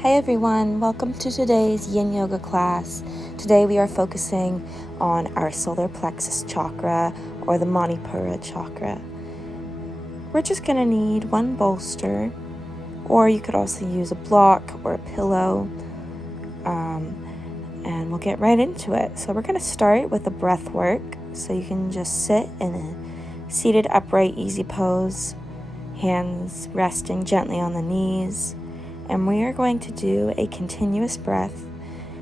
Hey everyone, welcome to today's Yin Yoga class. Today we are focusing on our Solar Plexus chakra or the Manipura chakra. We're just going to need one bolster, or you could also use a block or a pillow, and we'll get right into it. So we're going to start with the breath work. So you can just sit in a seated upright easy pose, hands resting gently on the knees. And we are going to do a continuous breath,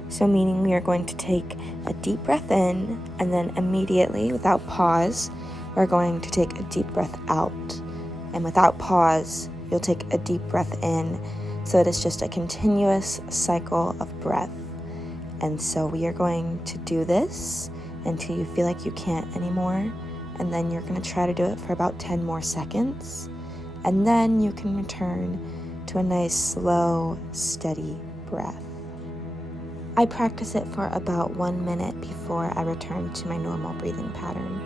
so meaning we are going to take a deep breath in, and then immediately, without pause, we're going to take a deep breath out. And without pause, you'll take a deep breath in, so it is just a continuous cycle of breath. And so we are going to do this until you feel like you can't anymore, and then you're going to try to do it for about 10 more seconds, and then you can return to a nice, slow, steady breath. I practice it for about 1 minute before I return to my normal breathing pattern.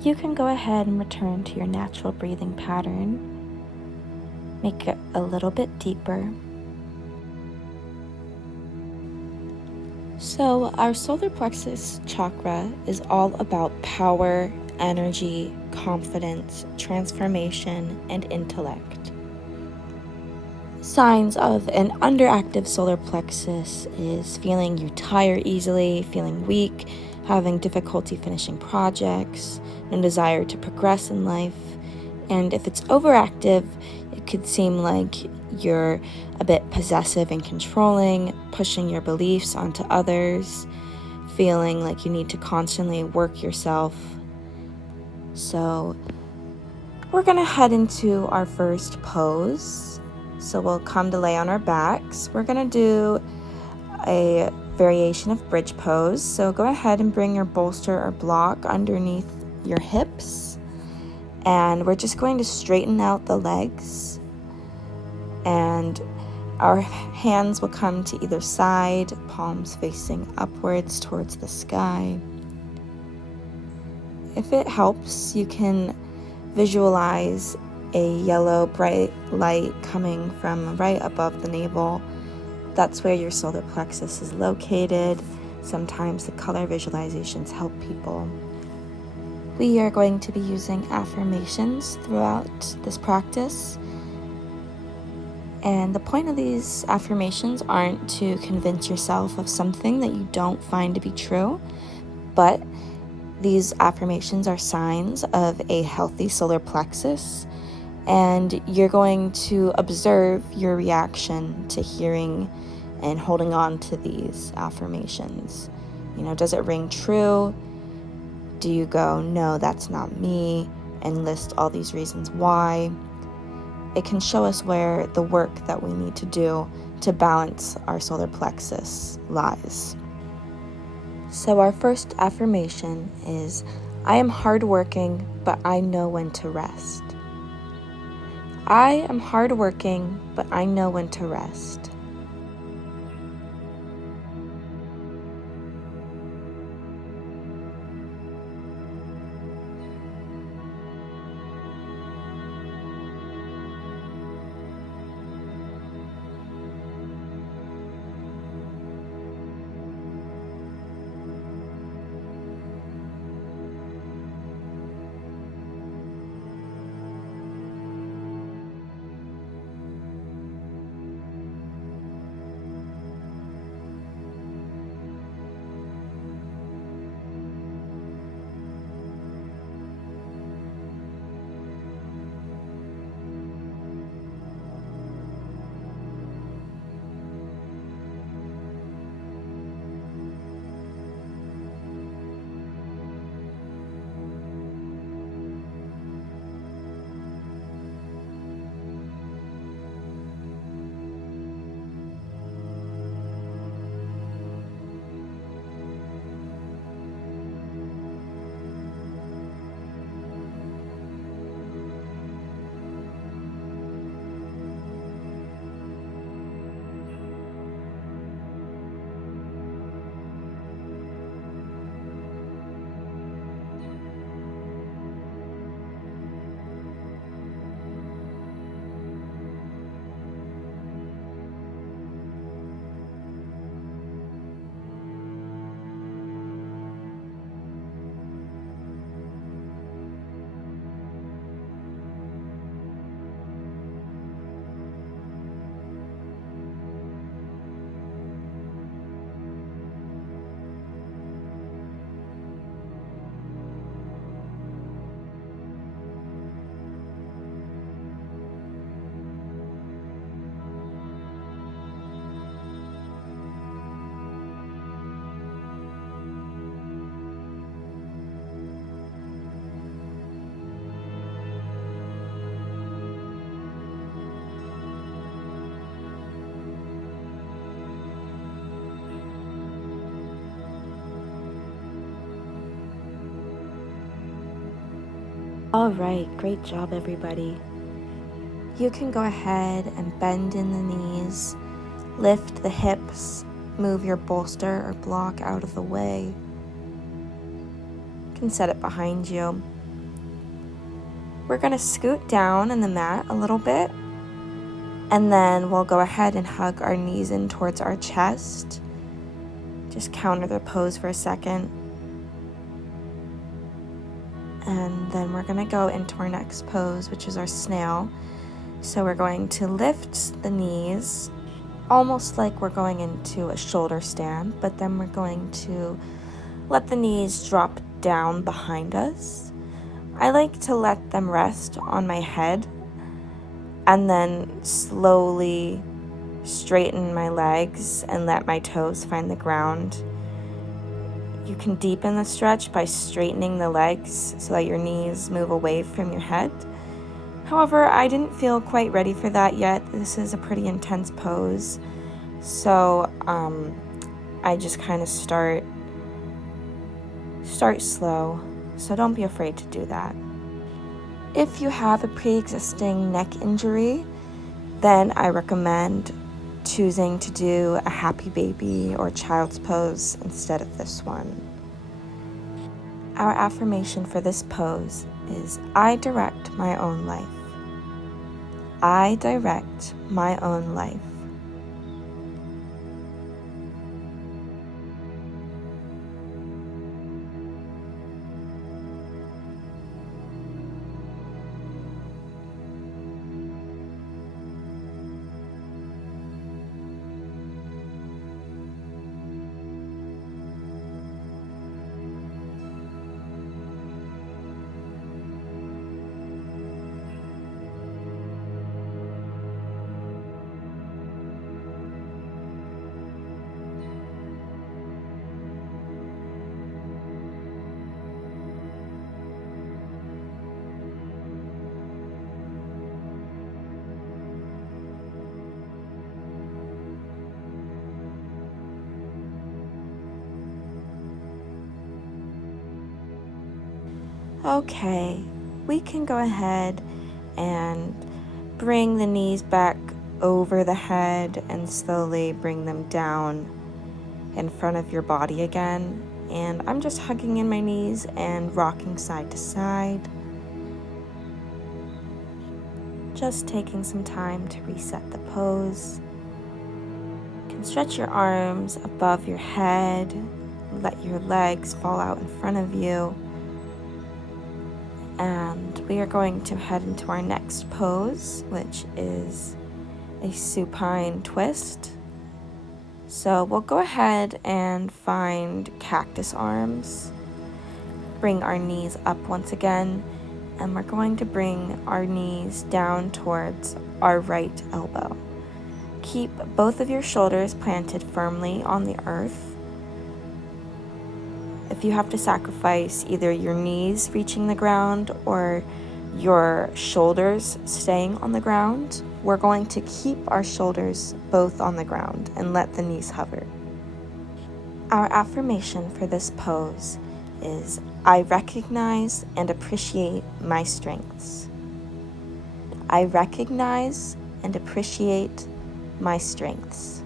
You can go ahead and return to your natural breathing pattern. Make it a little bit deeper. So our solar plexus chakra is all about power, energy, confidence, transformation, and intellect. Signs of an underactive solar plexus is feeling you tire easily, feeling weak, having difficulty finishing projects, no desire to progress in life. And if it's overactive, it could seem like you're a bit possessive and controlling, pushing your beliefs onto others, feeling like you need to constantly work yourself. So we're going to head into our first pose. So we'll come to lay on our backs. We're going to do a variation of bridge pose. So go ahead and bring your bolster or block underneath your hips. And we're just going to straighten out the legs. And our hands will come to either side, palms facing upwards towards the sky. If it helps, you can visualize a yellow bright light coming from right above the navel. That's where your solar plexus is located. Sometimes the color visualizations help people. We are going to be using affirmations throughout this practice. And the point of these affirmations aren't to convince yourself of something that you don't find to be true, but these affirmations are signs of a healthy solar plexus, and you're going to observe your reaction to hearing and holding on to these affirmations. Does it ring true? Do you go, no, that's not me, and list all these reasons why? It can show us where the work that we need to do to balance our solar plexus lies. So our first affirmation is, I am hardworking, but I know when to rest. I am hardworking, but I know when to rest. All right, great job, everybody. You can go ahead and bend in the knees, lift the hips, move your bolster or block out of the way. You can set it behind you. We're going to scoot down in the mat a little bit, and then we'll go ahead and hug our knees in towards our chest. Just counter the pose for a second. And then we're going to go into our next pose, which is our snail. So we're going to lift the knees, almost like we're going into a shoulder stand, but then we're going to let the knees drop down behind us. I like to let them rest on my head and then slowly straighten my legs and let my toes find the ground. You can deepen the stretch by straightening the legs so that your knees move away from your head. However, I didn't feel quite ready for that yet. This is a pretty intense pose. So I just kind of start slow. So don't be afraid to do that. If you have a pre-existing neck injury, then I recommend choosing to do a happy baby or child's pose instead of this one. Our affirmation for this pose is, I direct my own life. I direct my own life. Okay, we can go ahead and bring the knees back over the head and slowly bring them down in front of your body again. And I'm just hugging in my knees and rocking side to side. Just taking some time to reset the pose. You can stretch your arms above your head, let your legs fall out in front of you. And we are going to head into our next pose, which is a supine twist. So we'll go ahead and find cactus arms. Bring our knees up once again, and we're going to bring our knees down towards our right elbow. Keep both of your shoulders planted firmly on the earth. If you have to sacrifice either your knees reaching the ground or your shoulders staying on the ground, we're going to keep our shoulders both on the ground and let the knees hover. Our affirmation for this pose is, I recognize and appreciate my strengths. I recognize and appreciate my strengths.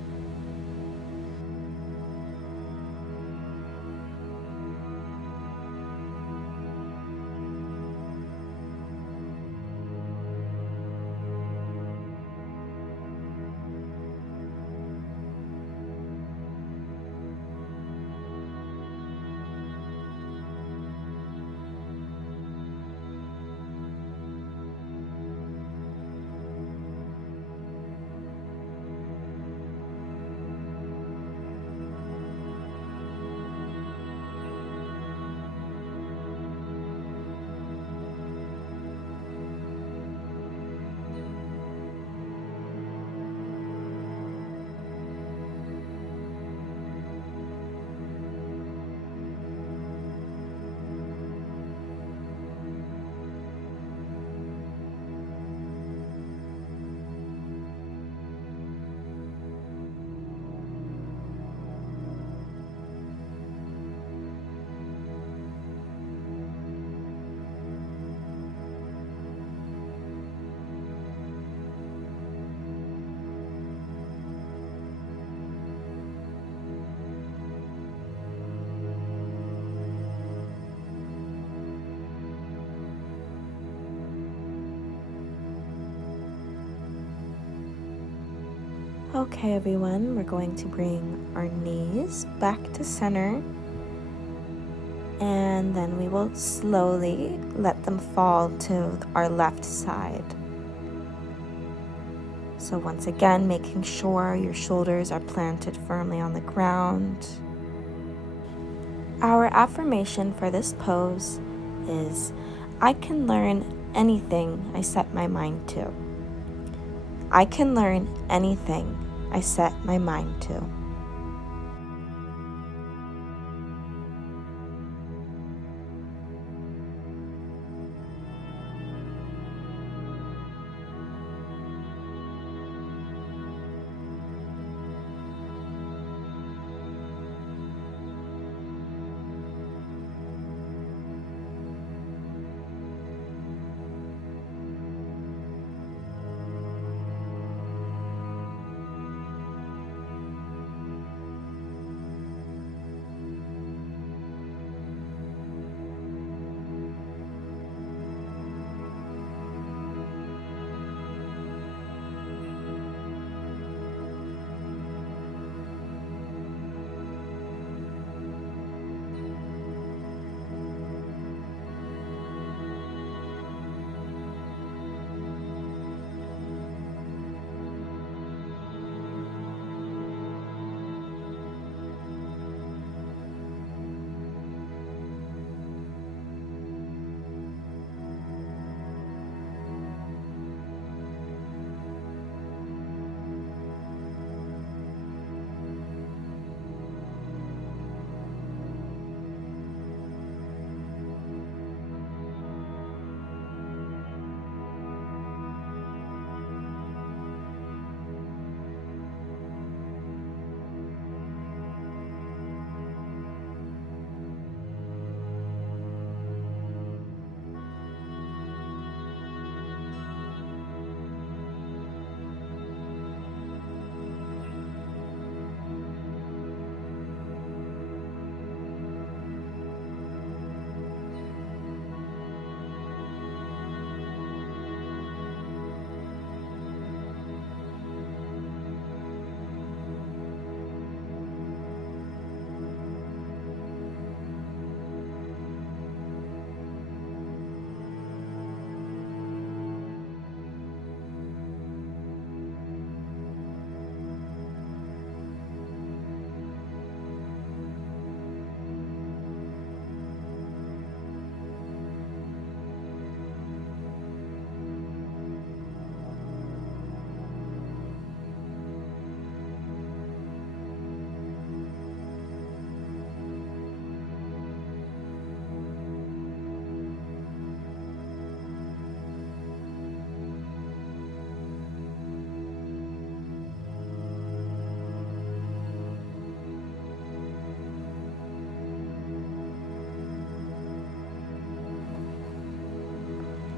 Okay, everyone, we're going to bring our knees back to center, and then we will slowly let them fall to our left side. So once again, making sure your shoulders are planted firmly on the ground. Our affirmation for this pose is, I can learn anything I set my mind to. I can learn anything I set my mind to.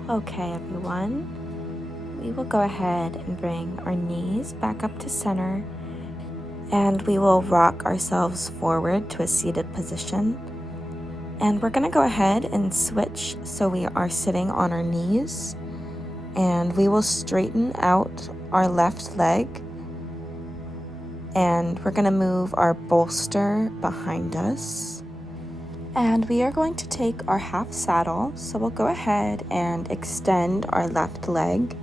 Okay, everyone, we will go ahead and bring our knees back up to center, and we will rock ourselves forward to a seated position. And we're going to go ahead and switch so we are sitting on our knees, and we will straighten out our left leg, and we're going to move our bolster behind us. And we are going to take our half saddle, so we'll go ahead and extend our left leg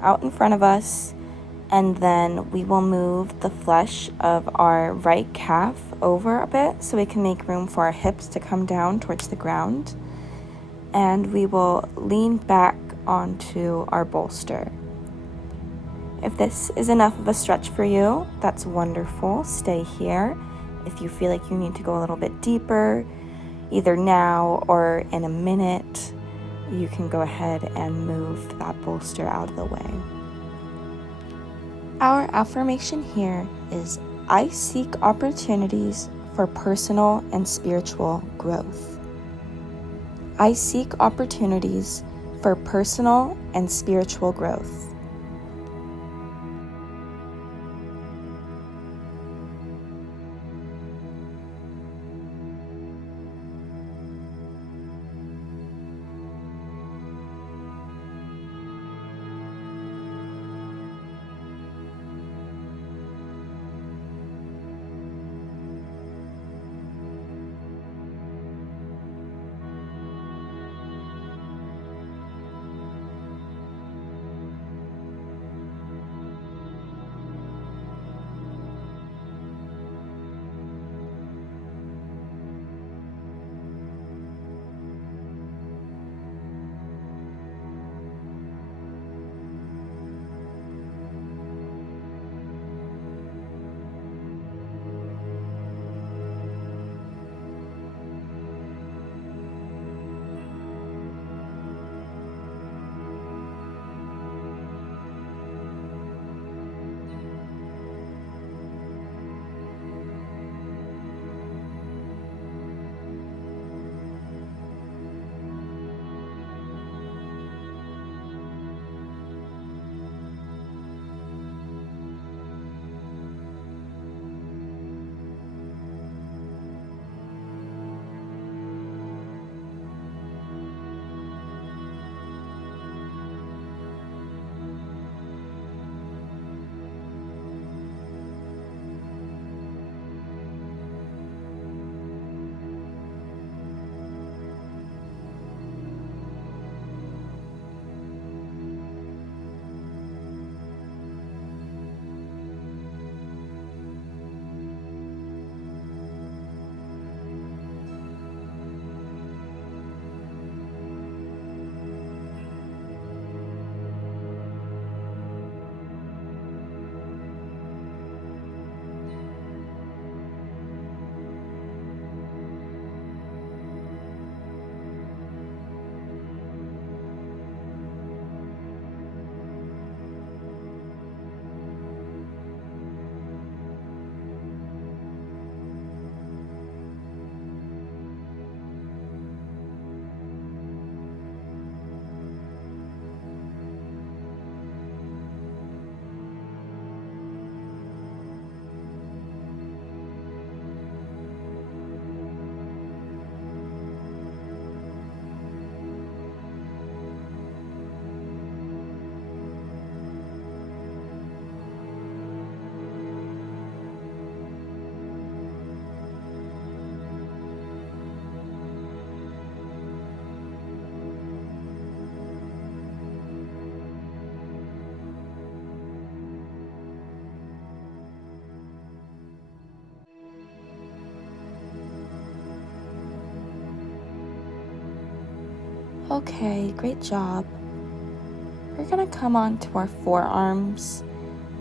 out in front of us, and then we will move the flesh of our right calf over a bit so we can make room for our hips to come down towards the ground. And we will lean back onto our bolster. If this is enough of a stretch for you, that's wonderful. Stay here. If you feel like you need to go a little bit deeper, either now or in a minute, you can go ahead and move that bolster out of the way. Our affirmation here is, I seek opportunities for personal and spiritual growth. I seek opportunities for personal and spiritual growth. Okay, great job. We're going to come onto our forearms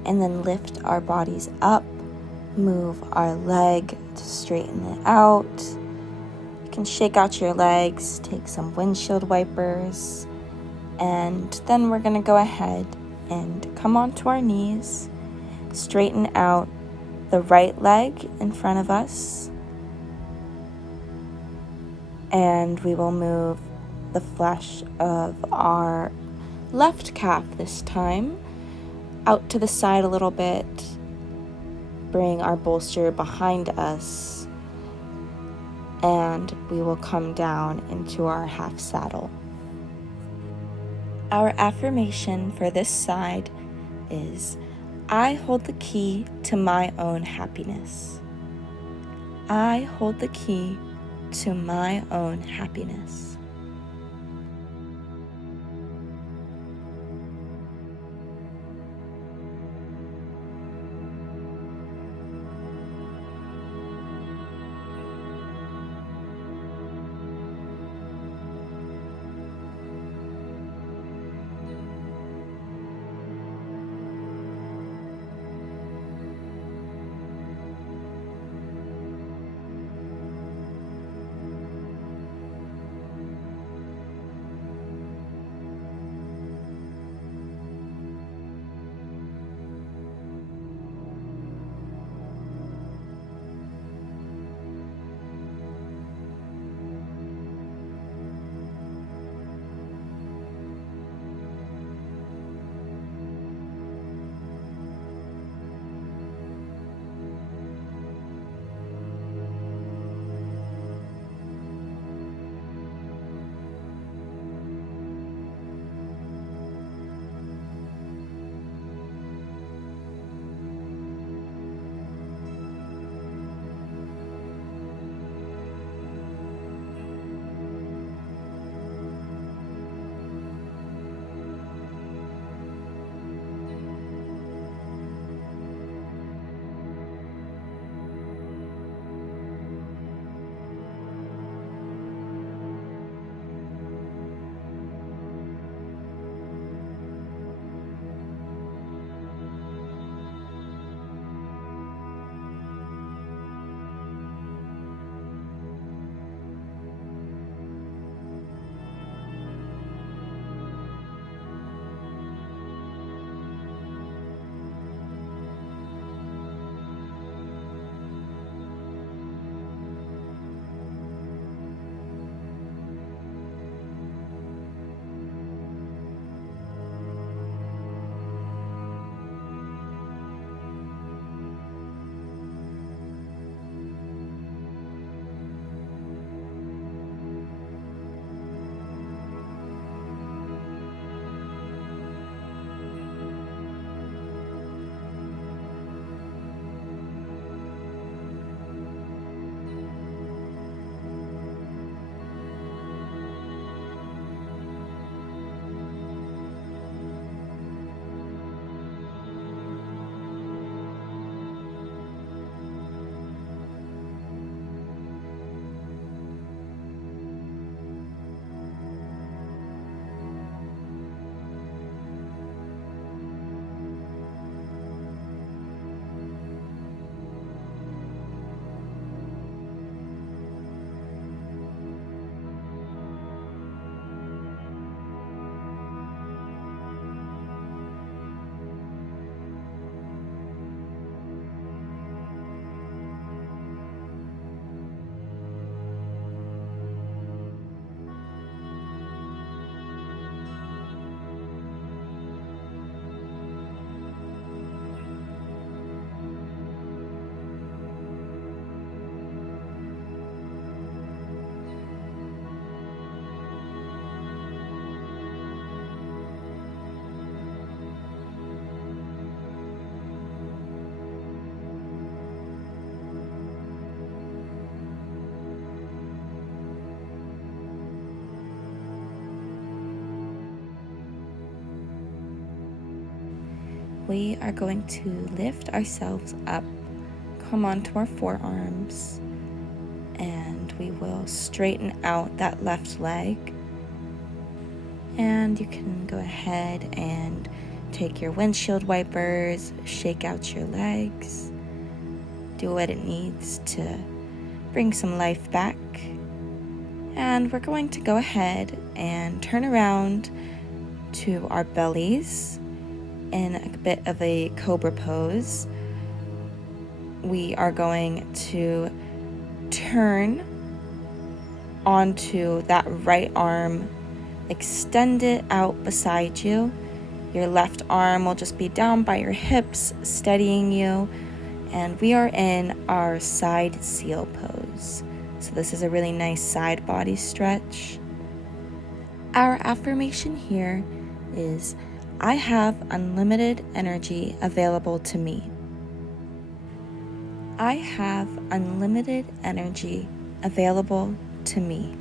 and then lift our bodies up, move our leg to straighten it out. You can shake out your legs, take some windshield wipers, and then we're going to go ahead and come onto our knees, straighten out the right leg in front of us, and we will move the flesh of our left calf this time out to the side a little bit. Bring our bolster behind us, and we will come down into our half saddle. Our affirmation for this side is, I hold the key to my own happiness. I hold the key to my own happiness. We are going to lift ourselves up, come onto our forearms, and we will straighten out that left leg. And you can go ahead and take your windshield wipers, shake out your legs, do what it needs to bring some life back. And we're going to go ahead and turn around to our bellies in a bit of a cobra pose. We are going to turn onto that right arm, extend it out beside you. Your left arm will just be down by your hips, steadying you. And we are in our side seal pose. So this is a really nice side body stretch. Our affirmation here is, I have unlimited energy available to me. I have unlimited energy available to me.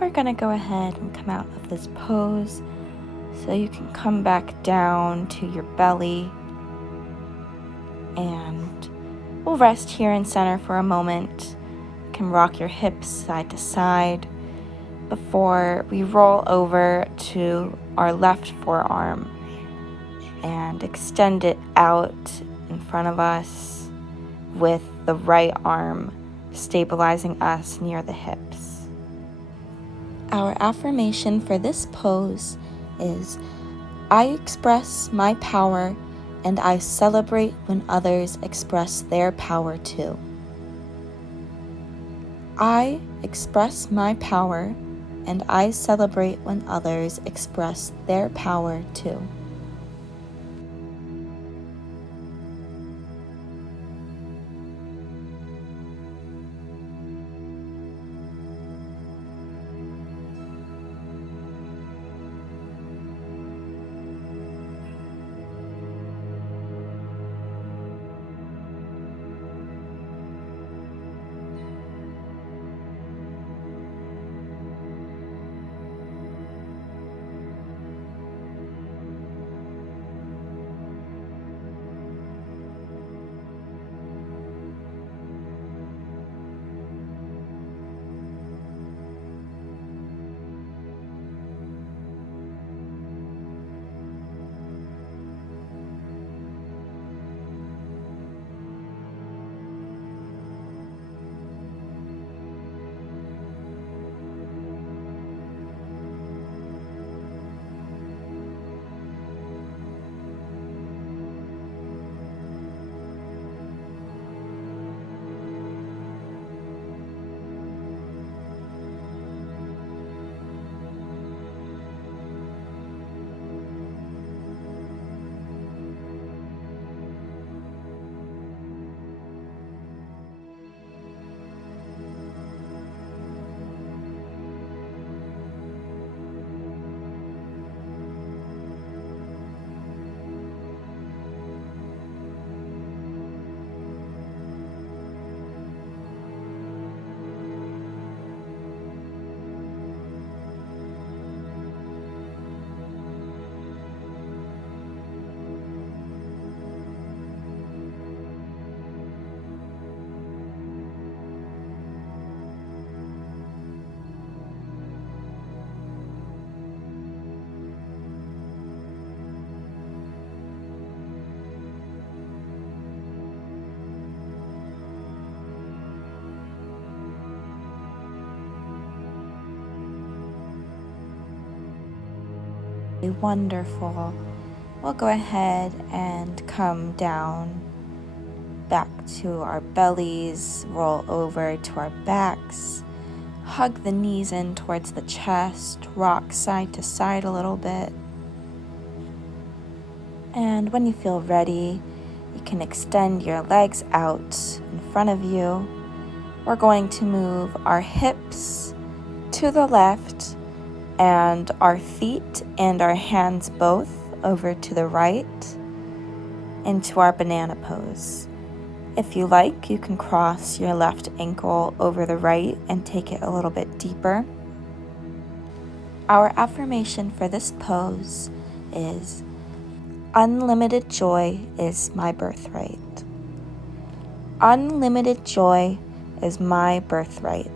We're going to go ahead and come out of this pose so you can come back down to your belly, and we'll rest here in center for a moment. You can rock your hips side to side before we roll over to our left forearm and extend it out in front of us with the right arm stabilizing us near the hips. Our affirmation for this pose is, I express my power and I celebrate when others express their power too. I express my power and I celebrate when others express their power too. Wonderful. We'll go ahead and come down back to our bellies, roll over to our backs, hug the knees in towards the chest, rock side to side a little bit. And when you feel ready, you can extend your legs out in front of you. We're going to move our hips to the left and our feet and our hands both over to the right into our banana pose. If you like, you can cross your left ankle over the right and take it a little bit deeper. Our affirmation for this pose is, unlimited joy is my birthright. Unlimited joy is my birthright.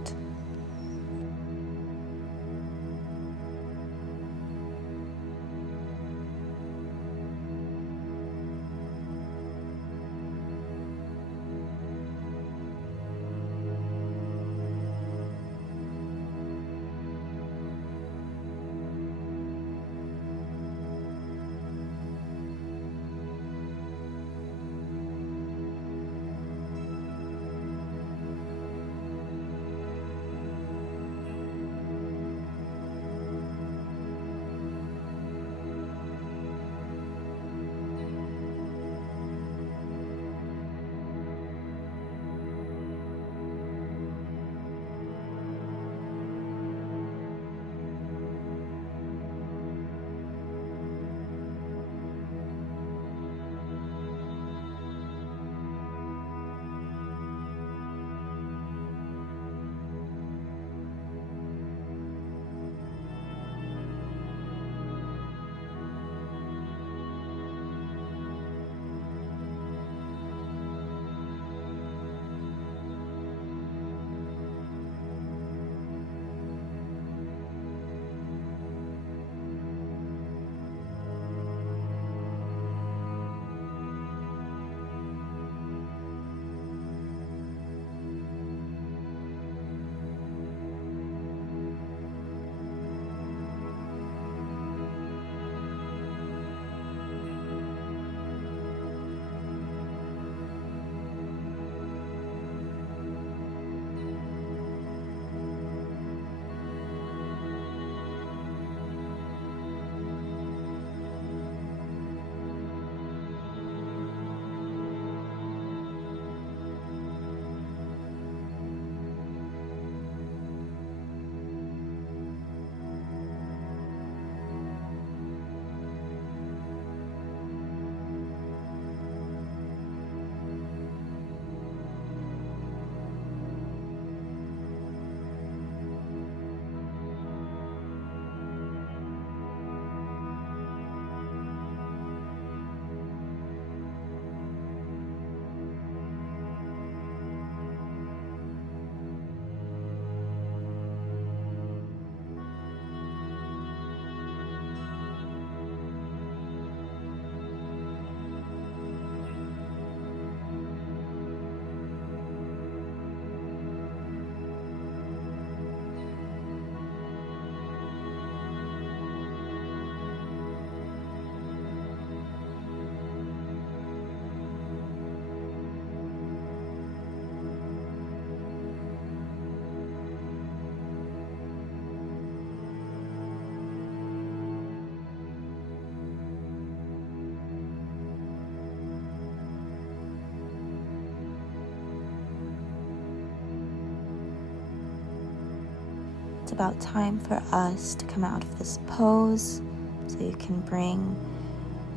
It's about time for us to come out of this pose, so you can bring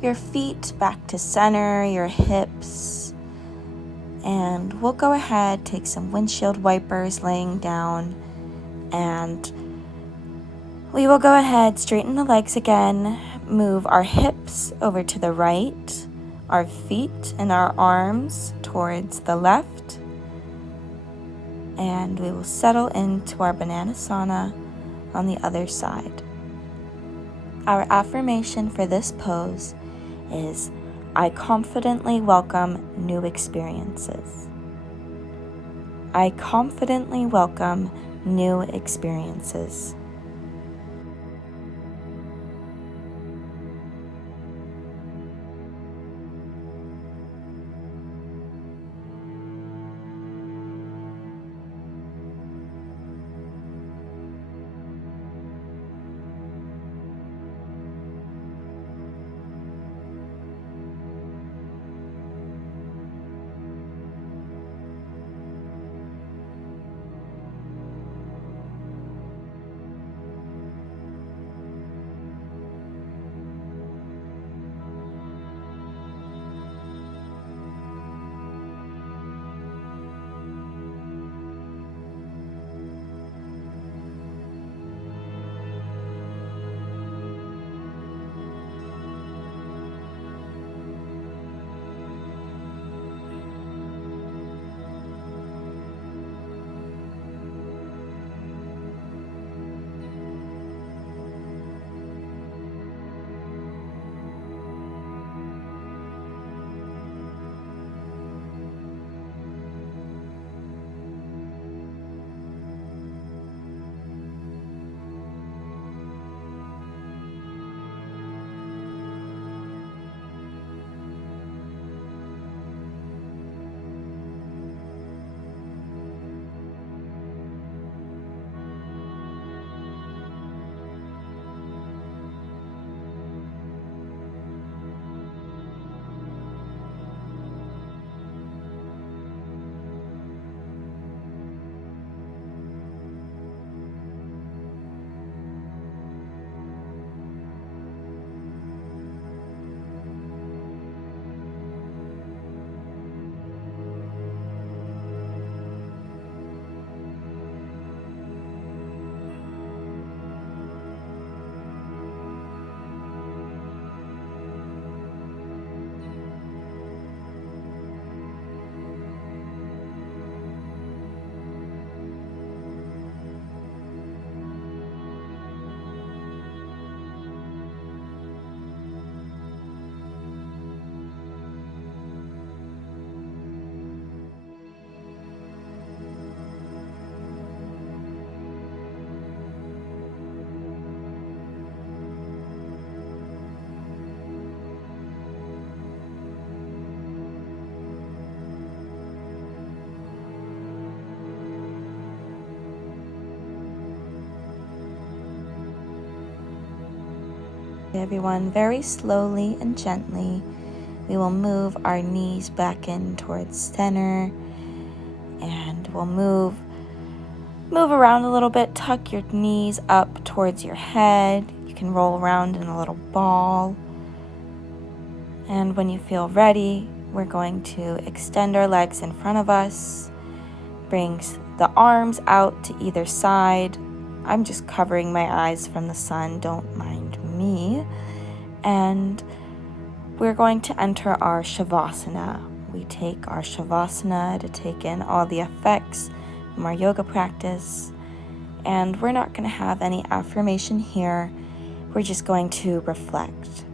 your feet back to center, your hips, and we'll go ahead, take some windshield wipers laying down, and we will go ahead, straighten the legs again, move our hips over to the right, our feet and our arms towards the left, and we will settle into our Bananasana on the other side. Our affirmation for this pose is, I confidently welcome new experiences. I confidently welcome new experiences. Everyone, very slowly and gently, we will move our knees back in towards center, and we'll move around a little bit. Tuck your knees up towards your head. You can roll around in a little ball. And when you feel ready, we're going to extend our legs in front of us. Bring the arms out to either side. I'm just covering my eyes from the sun, don't mind me. And we're going to enter our Shavasana. We take our Shavasana to take in all the effects from our yoga practice. And we're not going to have any affirmation here. We're just going to reflect.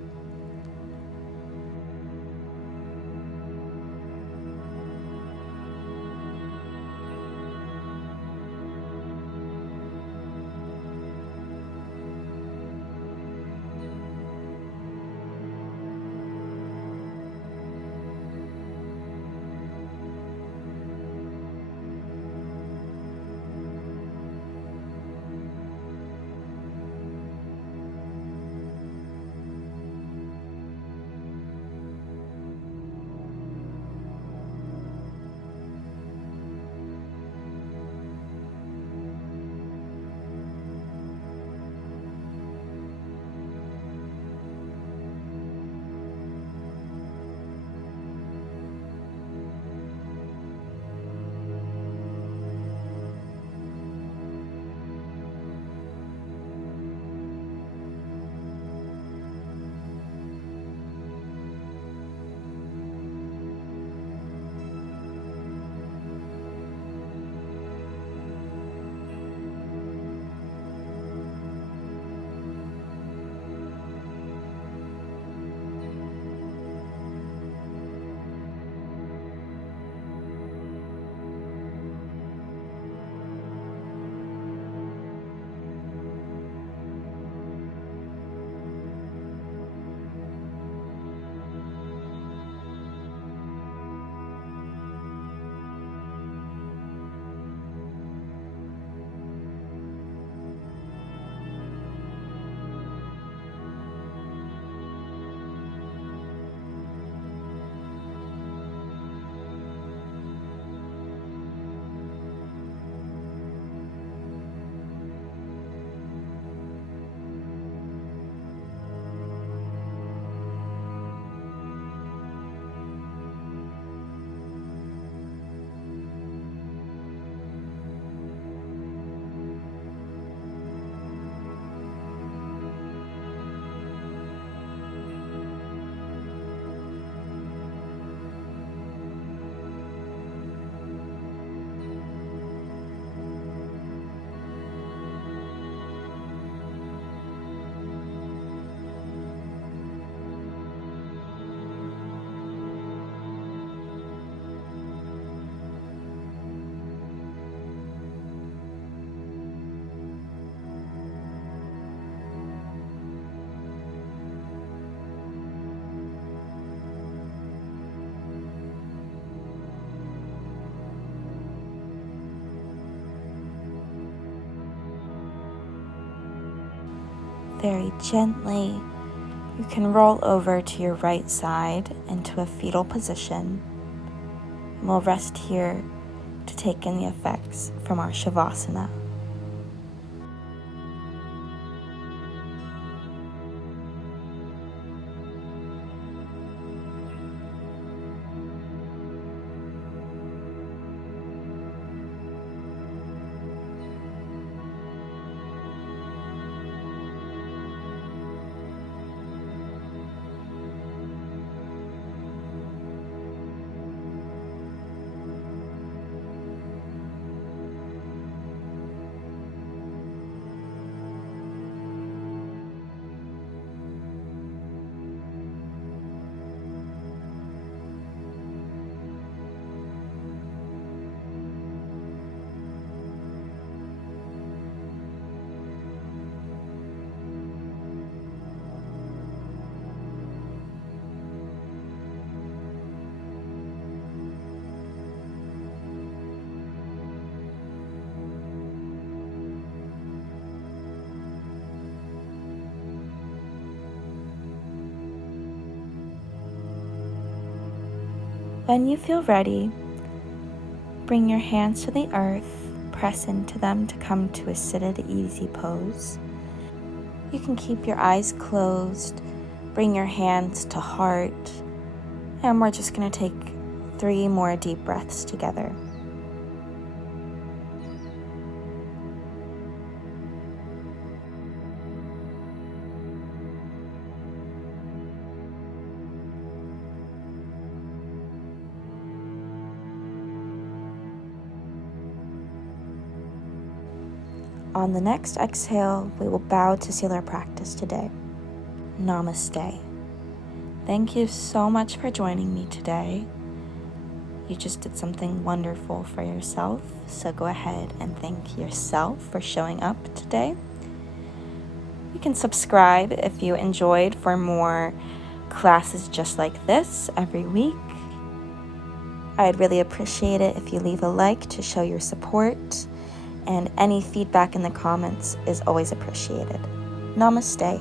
Very gently, you can roll over to your right side into a fetal position. And we'll rest here to take in the effects from our Shavasana. When you feel ready, bring your hands to the earth, press into them to come to a seated easy pose. You can keep your eyes closed, bring your hands to heart, and we're just going to take 3 more deep breaths together. On the next exhale, we will bow to seal our practice today. Namaste. Thank you so much for joining me today. You just did something wonderful for yourself, so go ahead and thank yourself for showing up today. You can subscribe if you enjoyed for more classes just like this every week. I'd really appreciate it if you leave a like to show your support, and any feedback in the comments is always appreciated. Namaste.